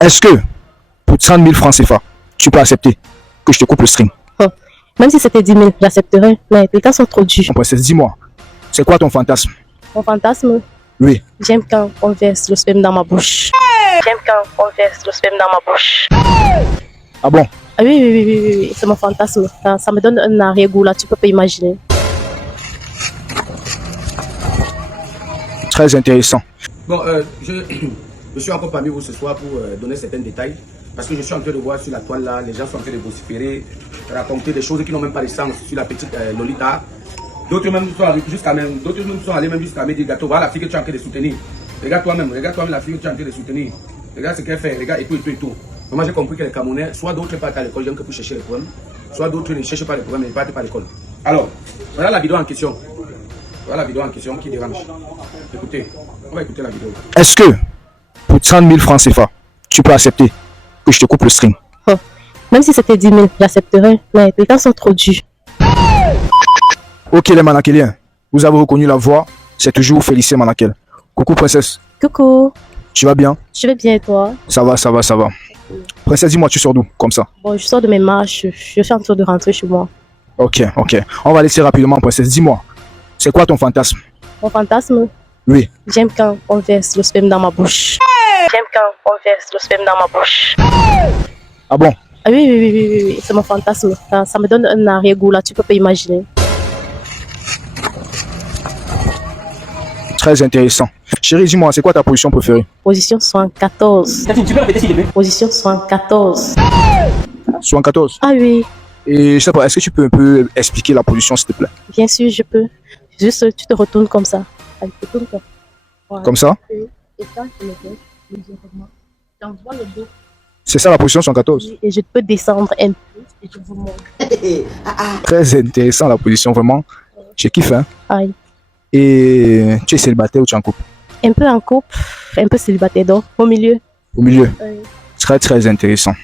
Est-ce que pour 30 000 francs CFA, tu peux accepter que je te coupe le string? Oh. Même si c'était 10 000, j'accepterais. Mais les cas sont trop durs. Mon princesse, dis-moi, c'est quoi ton fantasme? Mon fantasme, Oui. j'aime quand on verse le sperme dans ma bouche. J'aime quand on verse le sperme dans ma bouche. Ah bon? Ah oui, c'est mon fantasme. Ça me donne un arrière-goût là, tu peux pas imaginer. Très intéressant. Bon, je suis encore parmi vous ce soir pour donner certains détails. Parce que je suis en train de voir sur la toile là, les gens sont en train de vociférer, raconter des choses qui n'ont même pas de sens sur la petite Lolita. D'autres même sont allés même jusqu'à me dire, gâteau, voilà la fille que tu es en train de soutenir. Regarde toi-même la fille que tu es en train de soutenir. Regarde ce qu'elle fait, regarde et tout. Mais moi j'ai compris que les Camerounais, soit d'autres partent à l'école, que pour chercher les problèmes, soit d'autres ne cherchent pas les problèmes et ne partent pas à l'école. Alors, voilà la vidéo en question. Voilà la vidéo en question qui dérange. Écoutez, on va écouter la vidéo. Est-ce que pour 30 000 francs CFA, tu peux accepter que je te coupe le string? Oh. Même si c'était 10 000, j'accepterais. Mais les cas sont trop durs. Ok les Manakéliens, vous avez reconnu la voix, c'est toujours Félicien Manakel. Coucou princesse, Coucou, tu vas bien? je vais bien et toi? Ça va. Princesse, dis-moi, tu sors d'où comme ça? Bon, je sors de mes marches, je suis en train de rentrer chez moi. Ok. On va laisser rapidement, princesse. Dis-moi, c'est quoi ton fantasme? Mon fantasme, Oui. j'aime quand on verse le sperme dans ma bouche. J'aime quand on verse le sperme dans ma bouche. Ah bon? Ah oui, c'est mon fantasme. Ça me donne un arrière-goût là, tu peux pas imaginer. Très intéressant. Chérie, dis-moi, c'est quoi ta position préférée? Position 74. Tu peux répéter s'il te plaît? Position 74. 74. Ah oui, Et je sais pas, est-ce que tu peux un peu expliquer la position, s'il te plaît? bien sûr, je peux. Juste, tu te retournes comme ça. Allez, retourne-toi. Voilà. Comme ça? Et quand je me lève, légèrement, j'envoie le dos C'est ça la position 114? et je peux descendre un peu et je vous montre. Très intéressant la position, vraiment. J'ai kiffé, hein? Aïe. Et tu es célibataire ou tu es en couple? Un peu en couple, un peu célibataire, donc au milieu. Au milieu. Oui. Très intéressant.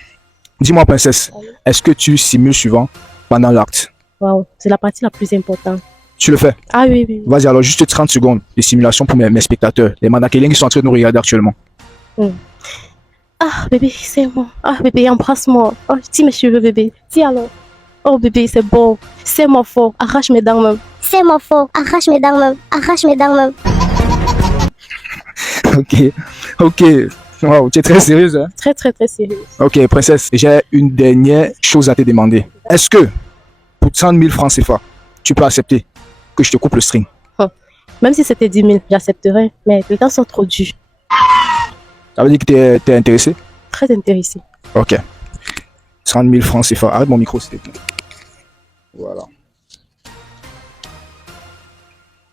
Dis-moi, princesse, est-ce que tu simules souvent pendant l'acte? Waouh, c'est la partie la plus importante. Tu le fais? Ah oui. Vas-y, alors juste 30 secondes de simulation pour mes spectateurs, les Manakéliens qui sont en train de nous regarder actuellement. Ah bébé, c'est moi. Ah bébé, embrasse-moi. Oh, tiens mes cheveux bébé. Tiens alors. Oh bébé, c'est beau. C'est moi fort. Arrache mes dents même. C'est mon faux, arrache mes dents même, arrache mes dents même. Ok. Wow, tu es très sérieuse, hein? Très sérieux. Ok, princesse, j'ai une dernière chose à te demander. Est-ce que pour 30 000 francs CFA, tu peux accepter que je te coupe le string? Oh. Même si c'était 10 000, j'accepterais. Mais les temps sont trop durs. Ça veut dire que tu es intéressé? Très intéressé. Ok. 30 000 francs CFA. Arrête mon micro, s'il te plaît. Voilà.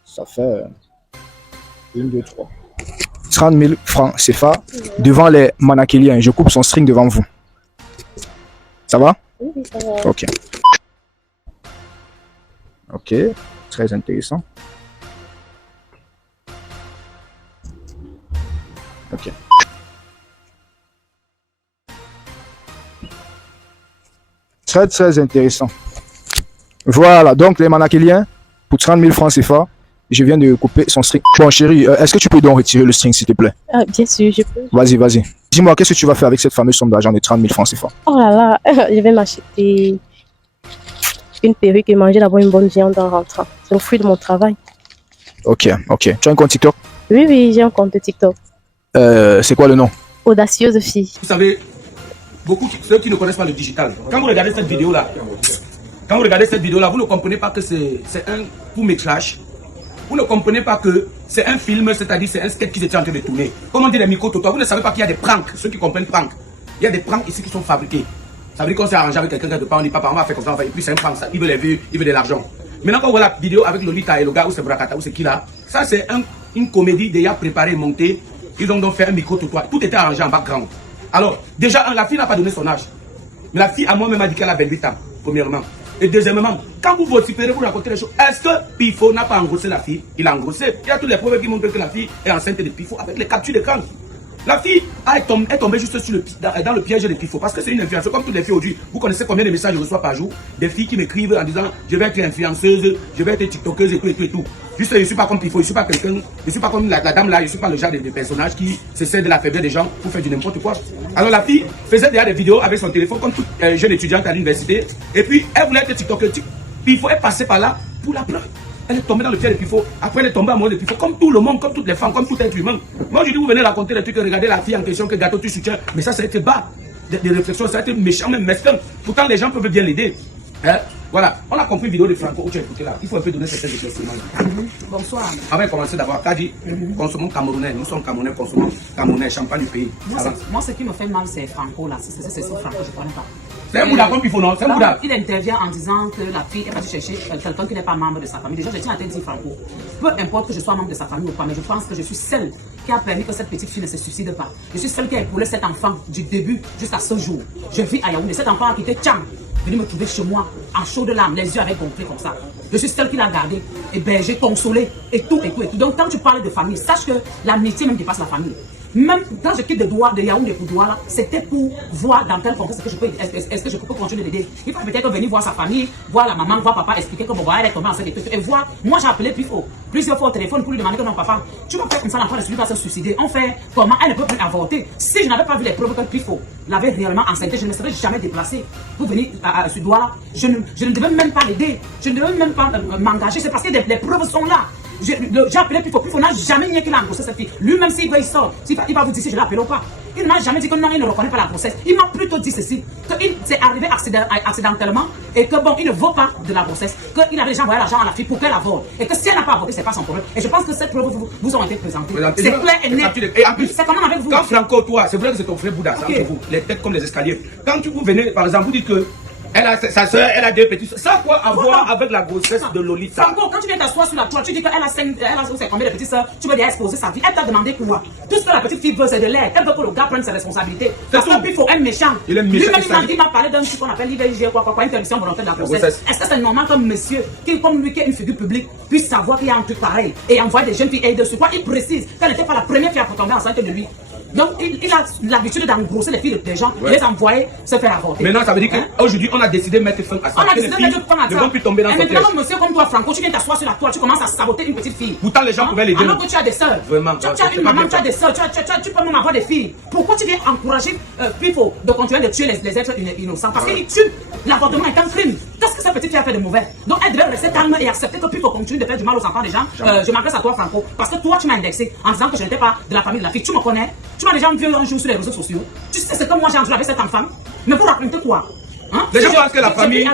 Ça fait 1, 2, 3. 30 000 francs CFA devant les Manakéliens. Je coupe son string devant vous. Ça va? Oui, ça va. Ok. Très intéressant. Ok. Très intéressant. Voilà, donc les Manakéliens, pour 30 000 francs CFA, je viens de couper son string. Bon chérie, est-ce que tu peux donc retirer le string s'il te plaît? Ah, bien sûr, je peux. Vas-y. Dis-moi, qu'est-ce que tu vas faire avec cette fameuse somme d'argent de 30 000 francs CFA? Oh là, je vais m'acheter une perruque et manger d'abord une bonne viande en rentrant. C'est le fruit de mon travail. Ok. Tu as un compte TikTok? Oui, j'ai un compte TikTok. C'est quoi le nom? Audacieuse fille. Vous savez, ceux qui ne connaissent pas le digital, quand vous regardez cette vidéo-là, vous ne comprenez pas que c'est un court-métrage. Vous ne comprenez pas que c'est un film, c'est-à-dire c'est un sketch qui était en train de tourner. Comme on dit les micro-trottoirs, vous ne savez pas qu'il y a des pranks, ceux qui comprennent prank. Il y a des pranks ici qui sont fabriqués. Ça veut dire qu'on s'est arrangé avec quelqu'un quelque part, on dit papa, on va faire comme ça, et puis c'est un prank, ça. Il veut les vues, il veut de l'argent. Maintenant quand on voit la vidéo avec Lolita et le gars, ou c'est Brakata, ou c'est qui là, ça c'est une comédie déjà préparée, montée. Ils ont donc fait un micro-trottoir. Tout était arrangé en background. Alors, déjà, la fille n'a pas donné son âge. Mais la fille, à moi-même, a dit qu'elle a 28 ans, premièrement. Et deuxièmement, quand vous vociférez, vous racontez les choses. Est-ce que Pifo n'a pas engrossé la fille? Il a engrossé. Il y a tous les preuves qui montrent que la fille est enceinte de Pifo avec les captures d'écran. La fille est tombée juste sur dans le piège des Pifo. Parce que c'est une influenceuse, comme toutes les filles aujourd'hui. Vous connaissez combien de messages je reçois par jour? Des filles qui m'écrivent en disant je vais être influenceuse, je vais être tiktokeuse et tout et tout et tout. Juste, je ne suis pas comme Pifo, je ne suis pas quelqu'un, je ne suis pas comme la dame là, je ne suis pas le genre de personnage qui se sert de la faiblesse des gens pour faire du n'importe quoi. Alors la fille faisait déjà des vidéos avec son téléphone comme toute jeune étudiante à l'université. Et puis elle voulait être tiktokeuse. Pifo est passé par là pour la preuve. Elle est tombée dans le piège de Pifo. Après, elle est tombée amoureux de Pifo. Comme tout le monde, comme toutes les femmes, comme tout être humain. Moi, je dis, vous venez raconter des trucs, regardez la fille en question, que gâteau tu soutiens. Mais ça a été bas. Des réflexions, ça a été méchant, même mesquin. Pourtant, les gens peuvent bien l'aider. Hein? Voilà. On a compris une vidéo de Franco où tu as écouté là. Il faut un peu donner certains éclaircissements. Bonsoir. Avant de commencer d'abord, tu as dit, consommons camerounais. Nous sommes camerounais, consommons camerounais, champagne du pays. Moi, ce qui me fait mal, c'est Franco là. C'est Franco, je ne connais pas. C'est un Bouddha comme Pifo, non? C'est un Bouddha. Il intervient en disant que la fille est partie chercher quelqu'un qui n'est pas membre de sa famille. Déjà, je tiens à te dire, Franco, peu importe que je sois membre de sa famille ou pas, mais je pense que je suis celle qui a permis que cette petite fille ne se suicide pas. Je suis celle qui a épaulé cet enfant du début jusqu'à ce jour. Je vis à Yaoundé. Cet enfant a quitté Tchang, venu me trouver chez moi, en chaud de larmes, les yeux avaient gonflé comme ça. Je suis celle qui l'a gardé, hébergé, consolé, et tout, et tout, et tout. Donc, quand tu parles de famille, sache que l'amitié même dépasse la famille. Même quand je quitte de Yaoundé pour Douala, c'était pour voir dans quel contexte est-ce que je peux continuer d'aider. Il faut peut-être venir voir sa famille, voir la maman, voir papa, expliquer que bon, elle est tombée enceinte et voir. Moi, j'ai appelé Pifo plusieurs fois au téléphone pour lui demander que non, papa, tu vas faire comme ça, l'enfant ne va se suicider. On fait comment? Elle ne peut plus avorter. Si je n'avais pas vu les preuves que Pifo l'avait réellement enceinte, je ne me serais jamais déplacé pour venir à Douala. Je ne devais même pas l'aider. Je ne devais même pas m'engager. C'est parce que les preuves sont là. J'ai appelé Pifo n'a jamais nié qu'il a engrossé cette fille. Lui-même, s'il veut, il sort. Il va vous dire si je l'appelle ou pas. Il ne m'a jamais dit que non, il ne reconnaît pas la grossesse. Il m'a plutôt dit ceci, qu'il s'est arrivé accidentellement et que bon, il ne vaut pas de la grossesse, qu'il avait déjà envoyé l'argent à la fille pour qu'elle avorte. Et que si elle n'a pas avorté, ce n'est pas son problème. Et je pense que cette preuve vous ont été présentées. C'est clair et net. Et en plus, c'est comment avec vous? Quand Franco, toi, c'est vrai que c'est ton frère Bouddha, okay. Vous, les têtes comme les escaliers. Quand vous venez, par exemple, vous dites que sa soeur, elle a deux petits soeurs. Ça a quoi à voir avec la grossesse de Lolita? Franco, quand tu viens t'asseoir sur la toile, tu dis qu'elle a combien de petites soeurs, tu veux dire exposer sa vie. Elle t'a demandé quoi? Tout ce que la petite fille veut, c'est de l'aide. Elle veut que le gars prenne ses responsabilités. Parce que Pifo est méchant. Il est méchant. Lui-même, il m'a parlé d'un truc qu'on appelle l'IVG, interruption volontaire de la grossesse. Est-ce que c'est normal comme monsieur, comme lui qui est une figure publique, puisse savoir qu'il y a un truc pareil et envoyer des jeunes filles et de ce quoi il précise qu'elle n'était pas la première fille à tomber enceinte de lui. Donc, il a l'habitude d'engrosser les filles des gens et les envoyer se faire avorter. Maintenant, ça veut dire qu'aujourd'hui, on a décidé de mettre fin à ça. On a décidé de mettre fin à ça. Ne vont plus tomber dans ce piège. Et maintenant, monsieur comme toi, Franco, tu viens t'asseoir sur la toile, tu commences à saboter une petite fille. Pourtant, les gens pouvaient l'aider. Alors que tu as des soeurs. Vraiment. Tu as une maman, tu as des soeurs, tu peux même avoir des filles. Pourquoi tu viens encourager Pifo de continuer de tuer les êtres innocents? Parce qu'il tue. L'avortement est un crime. Qu'est-ce que cette petite fille a fait de mauvais? Donc, elle devait rester calme et accepter que Pifo continue de faire du mal aux enfants des gens. Je m'adresse à toi, Franco, parce que toi, tu m'as indexé en disant que je n'étais pas de la famille de la fille. Tu me connais? Tu m'as déjà vu un jour sur les réseaux sociaux. Tu sais ce que moi j'ai entendu avec cette enfant? Mais vous racontez quoi? Hein? Les gens pensent que la famille,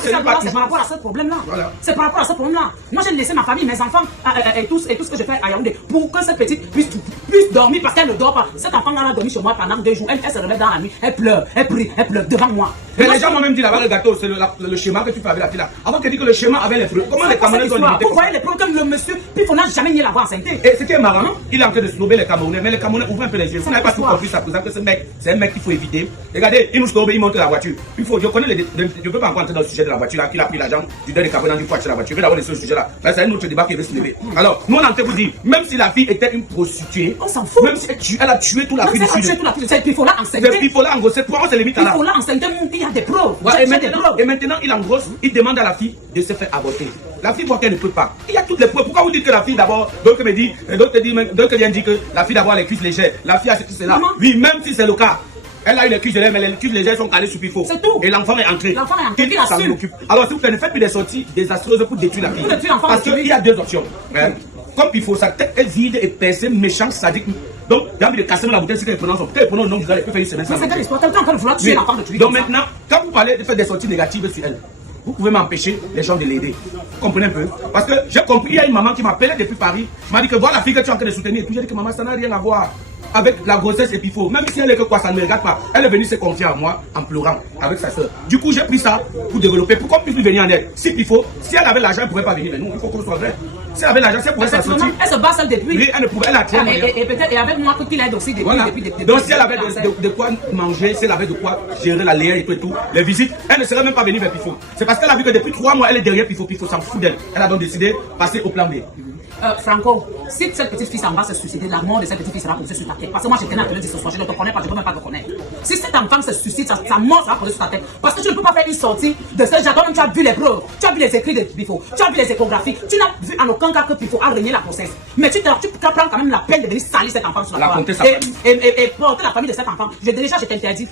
c'est par rapport à ce problème-là. Voilà. C'est par rapport à ce problème-là. Moi, j'ai laissé ma famille, mes enfants et tout ce que je fais à Yaoundé pour que cette petite puisse dormir parce qu'elle ne dort pas. Cet enfant a dormi chez moi pendant 2 jours. Elle se réveille dans la nuit. Elle pleure, elle prie, elle pleure devant moi. Mais les gens m'ont même dit là-bas le gâteau, c'est le schéma que tu fais avec la fille là. Avant qu'elle dise que le schéma avait les preuves. Comment les Camerounais ont limité? Vous voyez les preuves comme le monsieur, puis on n'a jamais nié l'avoir enceinté. Et ce qui est marrant, il est en train de snober les Camerounais. Mais les Camerounais ouvrent un peu les yeux. Vous n'avez pas tout compris, ça présente que ce mec, c'est un mec qu'il faut éviter. Regardez, il nous snobe, il monte la voiture. Il faut, je connais je ne peux pas entrer dans le sujet de la voiture là, qu'il a pris l'argent du dernier Camerounais du faut acheter la voiture. Je vais d'abord laisser le sujet là. Là, c'est un autre débat qui veut se lever. Alors, nous on a envie de vous dire, même si la fille était une prostituée, on s'en fout. Même si elle a tué toute la fille dessus. C'est Pifo là enceinté. C'est Pifo là engrossé. Pourquoi on se limite à là? Pifo là enceinté, il y a des preuves. Et maintenant, il engrosse, il demande à la fille de se faire avorter. La fille voit qu'elle ne peut pas. Il y a toutes les preuves. Pourquoi vous dites que la fille d'abord, d'autres viennent dire que la fille d'abord a les cuisses légères. La fille a ceci, cela. Oui, même si c'est le cas. Elle a eu les cuisses légères, mais les cuisses légères sont calées sur Pifo. C'est tout. Et l'enfant est entré. L'enfant est entré, il s'en occupe. Alors, s'il vous plaît, ne faites plus des sorties désastreuses pour détruire la fille. Parce qu'il y a 2 options. Comme Pifo, sa tête est vide et percée, méchante, sadique. Donc, il a envie de casser la bouteille, c'est qu'elle prononce. Peut-être prononce le nom du gars, il peut faire une semaine. Mais c'est quelle histoire? Quelqu'un va vouloir tuer l'enfant de tuer. Donc maintenant, quand vous parlez de faire des sorties négatives sur elle, vous pouvez m'empêcher les gens de l'aider. Vous comprenez un peu? Parce que j'ai compris, il y a une maman qui m'appelait depuis Paris, m'a dit que voilà la fille que tu es en train de soutenir. Et puis j'ai dit que maman, ça n'a rien à voir avec la grossesse et Pifo. Même si elle est que quoi, ça ne me regarde pas. Elle est venue se confier à moi en pleurant avec sa soeur. Du coup, j'ai pris ça pour développer, pour qu'on puisse lui venir en aide. Si Pifo, si elle avait l'argent, elle ne pourrait pas venir vers nous. Il faut qu'on soit vrai. Si elle avait l'argent, si elle pouvait s'en sortir. Elle se bat seule depuis. Oui, elle ne pouvait, elle a très moyen. Et peut-être, et avec moi, qu'il aide aussi depuis. Voilà. Donc si elle avait de quoi manger, si elle avait de quoi gérer la lait et tout, les visites, elle ne serait même pas venue vers Pifo. C'est parce qu'elle a vu que depuis 3 mois, elle est derrière Pifo. Pifo s'en fout d'elle. Elle a donc décidé de passer au plan B. Franco, si cette petite fille s'en va se suicider, la mort de cette petite fille sera posée sur ta tête. Parce que moi, je tenais à te le dire ce soir, je ne te connais pas, je ne peux même pas te connaître. Si cet enfant se suicide, sa mort sera posée sur ta tête. Parce que tu ne peux pas faire une sortie de ce genre. Toi-même, tu as vu les preuves, tu as vu les écrits de Pifo, tu as vu les échographies, tu n'as vu en aucun cas que Pifo a renié la grossesse. Mais tu prends quand même la peine de venir salir cet enfant sur la toile. Et porter la famille de cet enfant. Déjà, je t'interdis.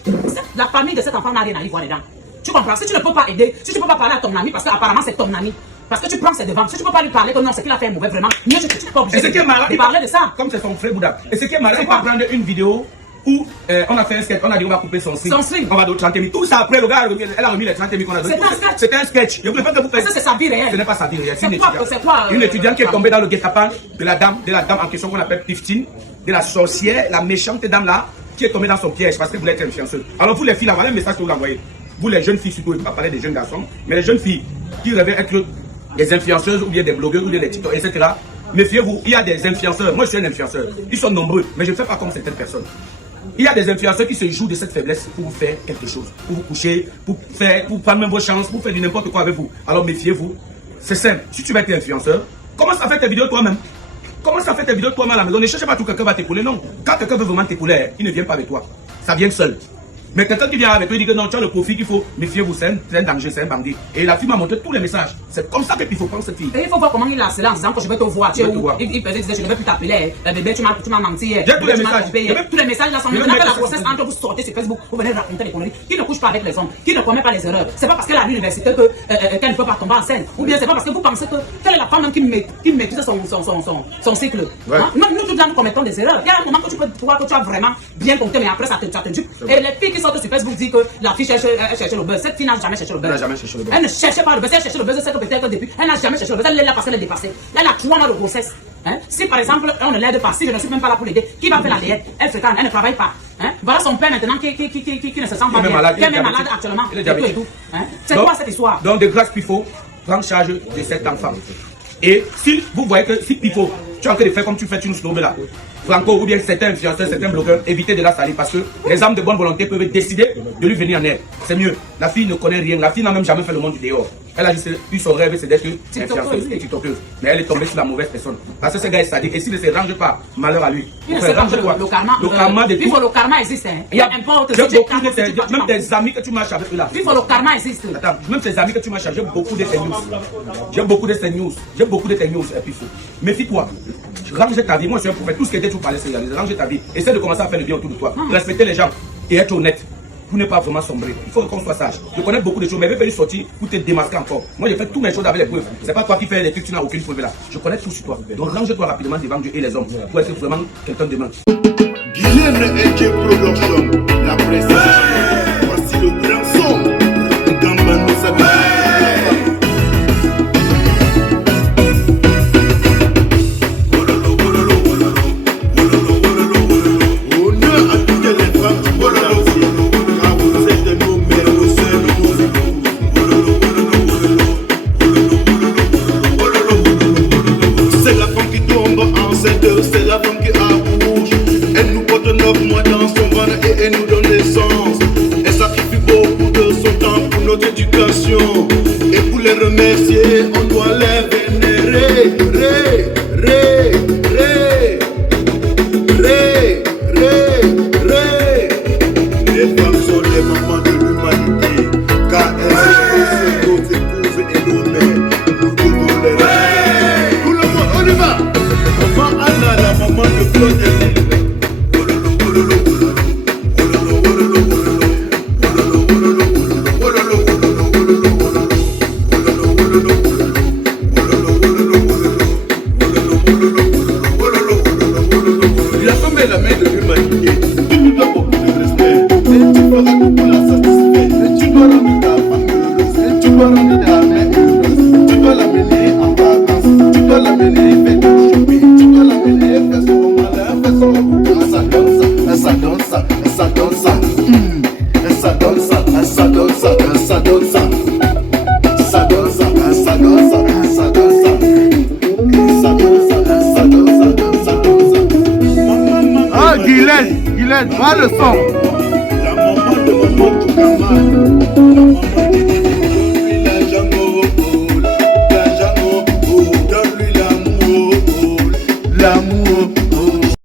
La famille de cet enfant n'a rien à y voir dedans. Tu comprends? Si tu ne peux pas aider, si tu ne peux pas parler à ton ami, parce qu'apparemment c'est ton ami, parce que tu prends ses devants, si tu ne peux pas lui parler que non, c'est qu'il a fait mauvais, vraiment, mieux tu ne peux pas obligé de parler de ça. Comme c'est son frère Bouddha. Et ce qui est malade, il va prendre une vidéo où on a fait un sketch, on a dit on va couper son string. On va donner 30 000. Tout ça après, le gars, elle a remis les 30 000 qu'on a donné. C'était un sketch. Je ne voulais pas que vous fassiez. Ça, c'est sa vie réelle. Ce n'est pas sa vie réelle. C'est quoi une étudiante qui est tombée dans le guet-apens de la dame en question qu'on appelle Piftine, de la sorcière, la méchante dame là, qui est tombée dans son piège parce que vous voulez être influenceuse. Alors vous les filles là, voilà un message que vous l'envoyez. Vous les jeunes filles surtout, je ne vais pas parler des jeunes garçons, mais les jeunes filles qui rêvent être des influenceuses ou bien des blogueurs ou bien des TikTok, etc. Méfiez-vous, il y a des influenceurs, moi je suis un influenceur, ils sont nombreux, mais je ne fais pas comme certaines personnes. Il y a des influenceurs qui se jouent de cette faiblesse pour vous faire quelque chose, pour vous coucher, pour prendre même vos chances, pour faire du n'importe quoi avec vous. Alors méfiez-vous, c'est simple, si tu veux être influenceur, commence à faire tes vidéos toi-même. Commence à faire tes vidéos toi-même à la maison, ne cherche pas tout quelqu'un va t'épauler, non. Quand quelqu'un veut vraiment t'épauler, il ne vient pas avec toi, ça vient seul. Mais quelqu'un qui vient avec toi, il dit que non, tu as le profil qu'il faut, méfiez-vous, c'est un danger, c'est un bandit. Et la fille m'a montré tous les messages. C'est comme ça qu'il faut prendre cette fille. Et il faut voir comment il a cela en disant que je vais te voir. Tu es où? Il disait, je ne vais plus t'appeler. Bébé, tu m'as menti. J'ai tous les messages. Tous les messages là sont maintenant que la grossesse entre vous sortez sur Facebook, vous venez raconter des conneries. Qui ne couche pas avec les hommes, qui ne commet pas les erreurs. C'est pas parce qu'elle a à l'université qu'elle ne peut pas tomber enceinte. Ou bien c'est pas parce que vous pensez que quelle est la femme même qui maîtrise son cycle. Nous tous nous commettons des erreurs. Il y a un moment que tu peux voir que tu as vraiment bien compté, mais après ça te dupe. Et les filles qui sortent sur Facebook disent que la fille cherchait le buzz. Cette fille n'a jamais cherché le buzz. Elle ne cherchait pas le buzz. Elle cherchait le buzz, c'est que peut-être au début. Elle n'a jamais cherché le buzz. Elle est là parce qu'elle est dépassée. Elle a 3 mois de grossesse. Si par exemple, on ne l'aide pas, si je ne suis même pas là pour l'aider, qui va faire la layette? Elle fréquente, elle ne travaille pas. Voilà son père maintenant qui ne se sent pas bien. Qui est même malade actuellement. C'est quoi cette histoire? Donc, de grâce, Pifo, prends charge de cet enfant. Et si vous voyez que si Pifo, tu as en train de faire comme tu fais, tu nous snobes là. Franco ou bien certains influenceurs, certains blogueurs, évitez de la salir parce que les âmes de bonne volonté peuvent décider de lui venir en aide. C'est mieux. La fille ne connaît rien. La fille n'a même jamais fait le monde du dehors. Elle a juste eu son rêve, c'est d'être influenceuse et tiktokeuse. Mais elle est tombée sur la mauvaise personne. Parce que ce gars est sadique. Et s'il ne se range pas, malheur à lui. Il ne se range pas. Le karma existe. Il importe. Même des amis que tu m'as avec là. Le karma existe. Attends, même tes amis que tu m'as chargé, j'ai beaucoup de tes news. J'aime beaucoup de tes news. J'aime beaucoup de tes news. Méfie-toi. Range ta vie. Moi, je suis un prophète. Tout ce que tu parlais, c'est réalisé. Range ta vie. Essaie de commencer à faire le bien autour de toi. Respecter les gens et être honnête. Pour ne pas vraiment sombrer. Il faut qu'on soit sage. Je connais beaucoup de choses, mais je vais faire une sortie pour te démasquer encore. Moi, j'ai fait toutes mes choses avec les preuves. C'est pas toi qui fais les trucs, tu n'as aucune preuve là. Je connais tout sur toi. Donc, range-toi rapidement devant Dieu et les hommes pour être vraiment quelqu'un de main. Guylaine et Production, la précision. Voici le grand son. Gamba nous a c'est la femme qui accouche. Elle nous porte 9 mois dans son ventre et elle nous donne l'essence. Elle sacrifie beaucoup de son temps pour notre éducation. Et pour les remercier, on doit les vénérer. Les femmes sont les mamans de l'humanité, car elles sont nos épouses et nos mères. Nous devons les respecter. Tout le monde, on y va. Anna, la maman de Claude. La femme est la mère de l'humanité. Tu lui dois beaucoup de respect. Et tu feras tout pour la satisfaire. Et tu dois rendre ta femme heureuse. Et tu dois rendre ta mère heureuse. Tu dois l'amener en vacances. Tu dois l'amener faire du shopping. Tu dois l'amener faire son malin, faire son boulot. Ça donne ça, ça donne ça, ça donne ça. Ça donne ça, ça donne ça, ça donne ça. Ça donne ça, ça donne ça, ça donne ça. Ça donne ça, ça donne ça, ça donne ça. Ah, Guylaine, va le son. La maman de maman du camarade.